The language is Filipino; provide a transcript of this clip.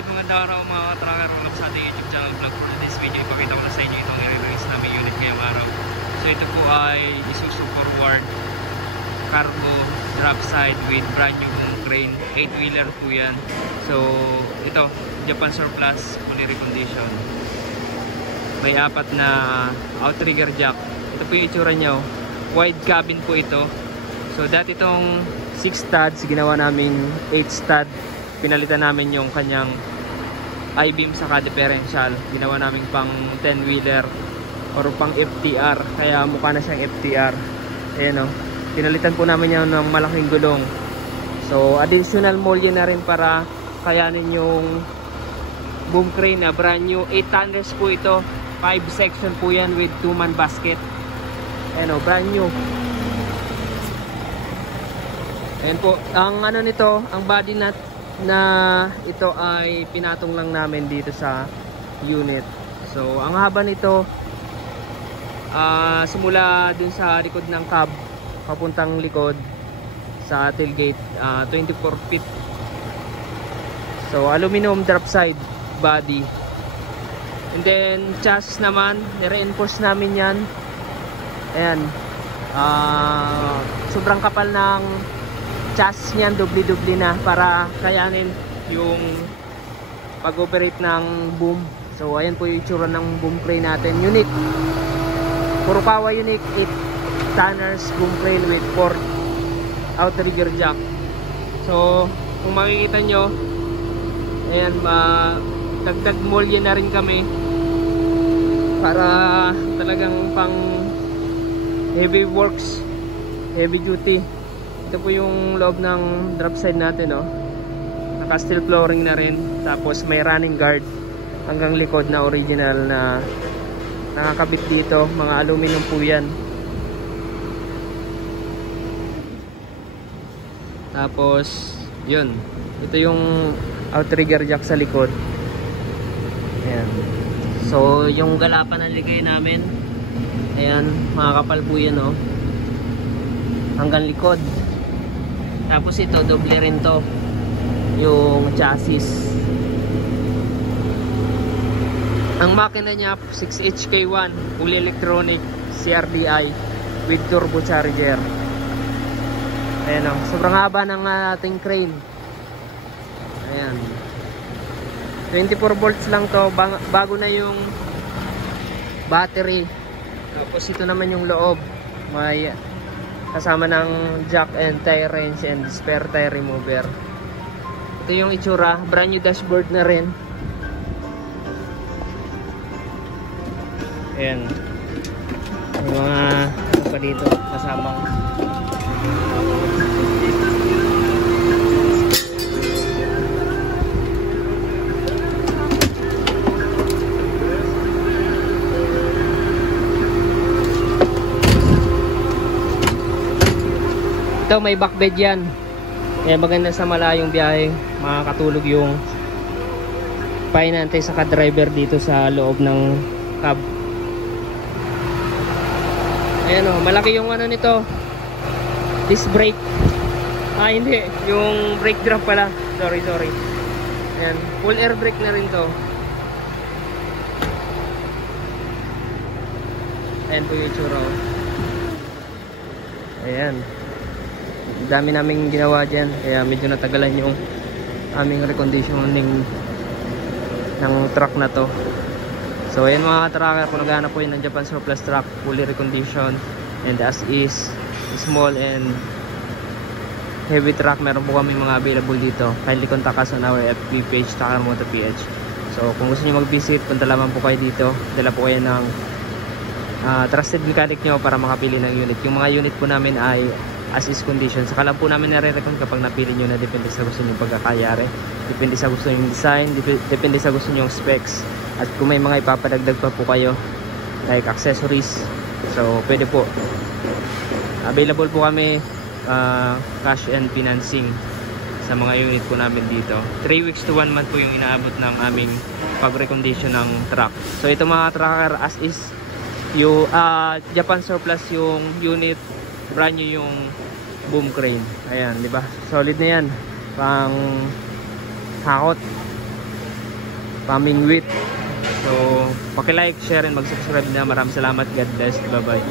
Alright, magandang araw mga tracker. Welcome sa ating YouTube channel vlog. For this video, ipakita ko na sa inyo itong nire-release namin unit ngayong araw. So ito po ay Isuzu Forward Cargo Drop Side with brand new crane. 8-wheeler po yan. So ito, Japan surplus, fully recondition. May 4 na outrigger jack. Ito po yung itsura nyo. Wide cabin po ito. So dati itong 6 studs, ginawa namin 8 stud. Pinalitan namin yung kanyang I-beam saka differential. Ginawa namin pang 10-wheeler or pang FTR. Kaya mukha na siyang FTR. Ayan o. Pinalitan po namin yan ng malaking gulong. So additional molye na rin para kayanin yung boom crane na brand new. 8 tonners po ito. 5 section po yan with 2-man basket. Ayan o, brand new. Ayan po. Ang ano nito, ang body nut na ito ay pinatong lang namin dito sa unit. So ang haba nito simula dun sa likod ng cab papuntang likod sa tailgate, 24 feet. So aluminum drop side body, and then chassis naman nire-reinforce namin yan. Ayan, sobrang kapal ng chassis niyan, dubli-dubli na para kayanin yung pag-operate ng boom. So ayan po yung itsura ng boom crane natin. Unique, Furukawa unique 8 tonners boom crane with 4 outrigger jack. So kung makikita nyo, ayan, dagdag molye na rin kami para talagang pang heavy works, heavy duty. Ito po yung loob ng drop side natin, no? Naka steel flooring na rin. Tapos may running guard hanggang likod na original na nakakabit dito. Mga aluminum po yan. Tapos yun, ito yung outrigger jack sa likod. Ayan. So yung galapan ng ligay namin, ayan, mga kapal po yan, no? Hanggang likod. Tapos ito, doble rin to yung chassis. Ang makina niya 6HK1 fully electronic CRDI with turbocharger. Ayan o, sobrang haba ng ating crane. Ayan, 24 volts lang to, bago na yung battery. Tapos ito naman yung loob, may kasama ng jack and tire wrench and spare tire remover. Ito yung itsura, brand new dashboard na rin. Ayan, may mga ano pa dito kasamang ito, may back bed yan. Kaya maganda sa malayong biyahe, makakatulog yung painante sa ka-driver dito sa loob ng cab. Ayan o, malaki yung ano nito, disc brake. Hindi, yung brake drop pala. Sorry. Ayan, full air brake na rin to. Ayan po yung itsura. Ayan, dami naming ginawa dyan, kaya medyo natagalan yung aming reconditioning ng truck na to. So ayan mga tracker, kung naghahanap po yun ng Japan surplus truck, fully reconditioned and as is, small and heavy truck, meron po kami mga available dito. Kindly contact us on our FB page, TrakerMoto.ph. So kung gusto nyo mag-visit, punta lamang po kayo dito. Dala po kayo ng trusted mechanic nyo para makapili ng unit. Yung mga unit po namin ay as is condition. Saka lang po namin nare-recommend kapag napili nyo na, depende sa gusto nyo pagkakayari, depende sa gusto nyo design, depende sa gusto nyo specs, at kung may mga ipapadagdag pa po kayo like accessories, so pwede po. Available po kami cash and financing sa mga unit po namin dito. 3 weeks to 1 month po yung inaabot ng aming pag-recondition ng truck. So ito mga tracker, as is yung Japan surplus yung unit, brand new yung boom crane. Ayan, di ba? Solid na yan. Pang hakot. Paming wheat. So, paki-like, share, and mag-subscribe na. Maraming salamat. God bless. Bye-bye.